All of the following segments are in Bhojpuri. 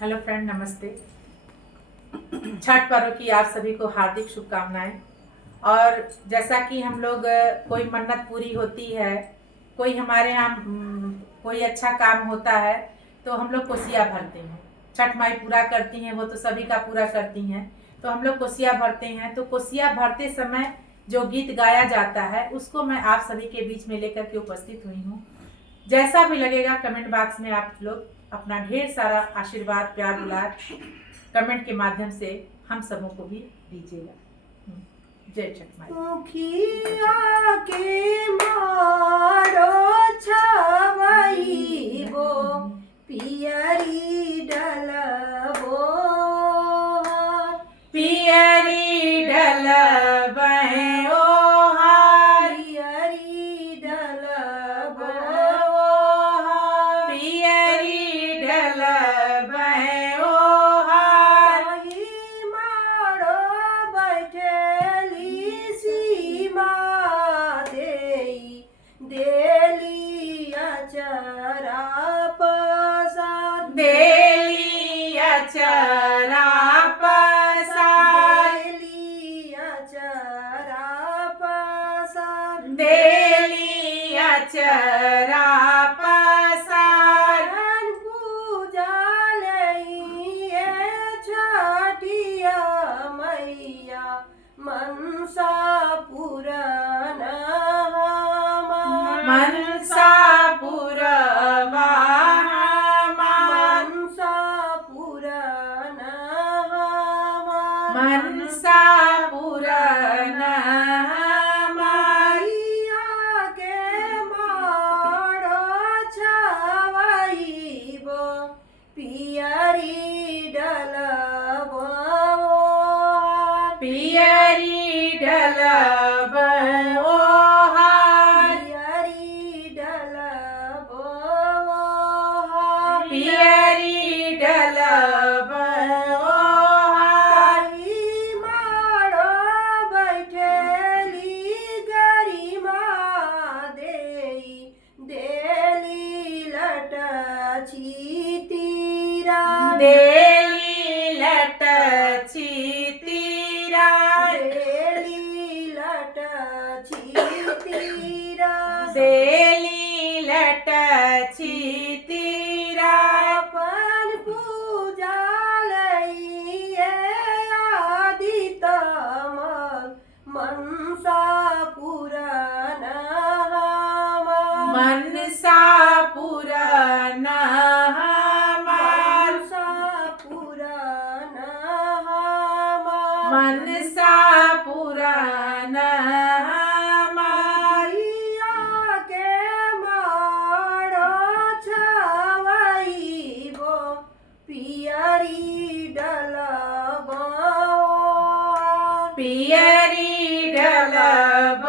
हेलो फ्रेंड, नमस्ते। छठ पर्व की आप सभी को हार्दिक शुभकामनाएं। और जैसा कि हम लोग कोई मन्नत पूरी होती है, कोई हमारे यहाँ कोई अच्छा काम होता है तो हम लोग कोसिया भरते हैं। छठ माई पूरा करती हैं, वो तो सभी का पूरा करती हैं, तो हम लोग कोसिया भरते हैं। तो कोसिया भरते समय जो गीत गाया जाता है उसको मैं आप सभी के बीच में लेकर के उपस्थित हुई हूँ। जैसा भी लगेगा कमेंट बॉक्स में आप लोग अपना ढेर सारा आशीर्वाद, प्यार, दुलार कमेंट के माध्यम से हम सबों को भी दीजिएगा। जय छठ माई। मुखिया के मारो छावइबो पियरी डलबो पियरी डलबहे ओहार, पियरी डलबो पियरी डलबहे ओहार। कहीं मारो बैठेली सीमा देई देली अचरा पसार देली अचरा पसार, देली अचरा पसार देली अचरा पसार। धन पूजा लइए छठिया मैया मनसा पुरन मनसा पुरवा मनसा पुरन मनसा पुरन मैया के मारो छवइबो पियरी डलबो पियरी डलब ओहार, पियरी डलबो पियरी डलब ओहार। कहीं मारो बैठेली गरिमा देई देली लट छीतीरा देली लट छीतीरा, देली लट छीतीरा देली लट छीतीरा। अपन पूजा लइए आदित मल मनसा पुरन मनसा पुरन मनसा पुरन मनसा पुरन मैया के मारो छवइबो पियरी डलबो पियरी डलब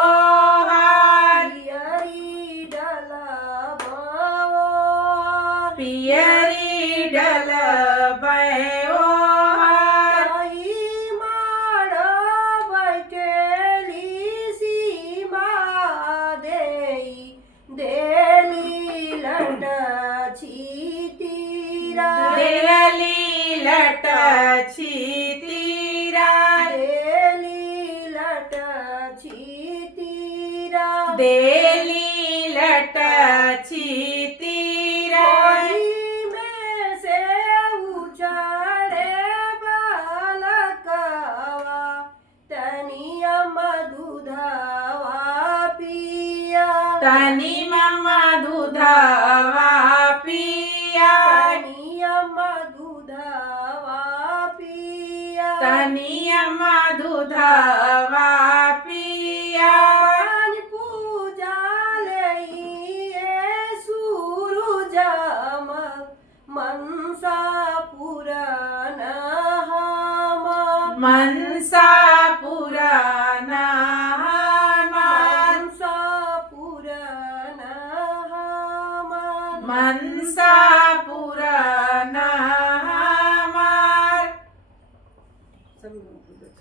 ओहार, पियरी डलबो पियरी डलब ओहार। कहीं मारो बैठेली सीमा देई देली लट छीतीरा देली लट छीतीरा, देली लट छीतीरा देली लट छीतीरा। कोई में से उछाड़े बालकवा तनिया मधुधवा पिया तनी मम्मा दूधवा पिया, तनिया मधुधवा पिया तनी अम्मा दूधवा पिया। पान पूजा लइए सूरज मल मनसा पुरन मनसा पुरन मनसा पुरन मनसा